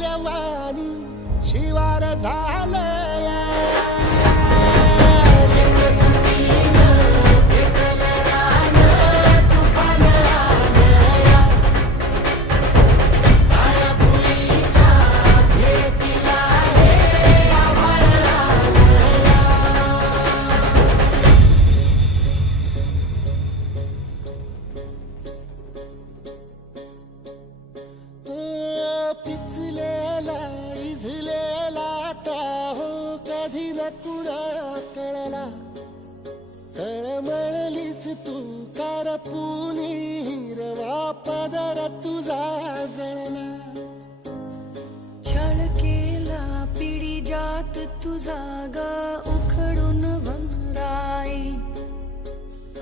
झाल्या वाणी शिवार झालं पिचलेला इझलेला टाहो कधी न कुणा कळला. तळमळलीस तू करपुनी हिरवा पदर तुझा जळला. छळ केला पिढी जात तुझा ग उखडून वनराई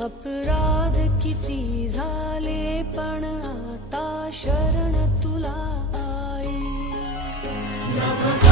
अपराध किती झाले पण आता शरण तुला Namaha.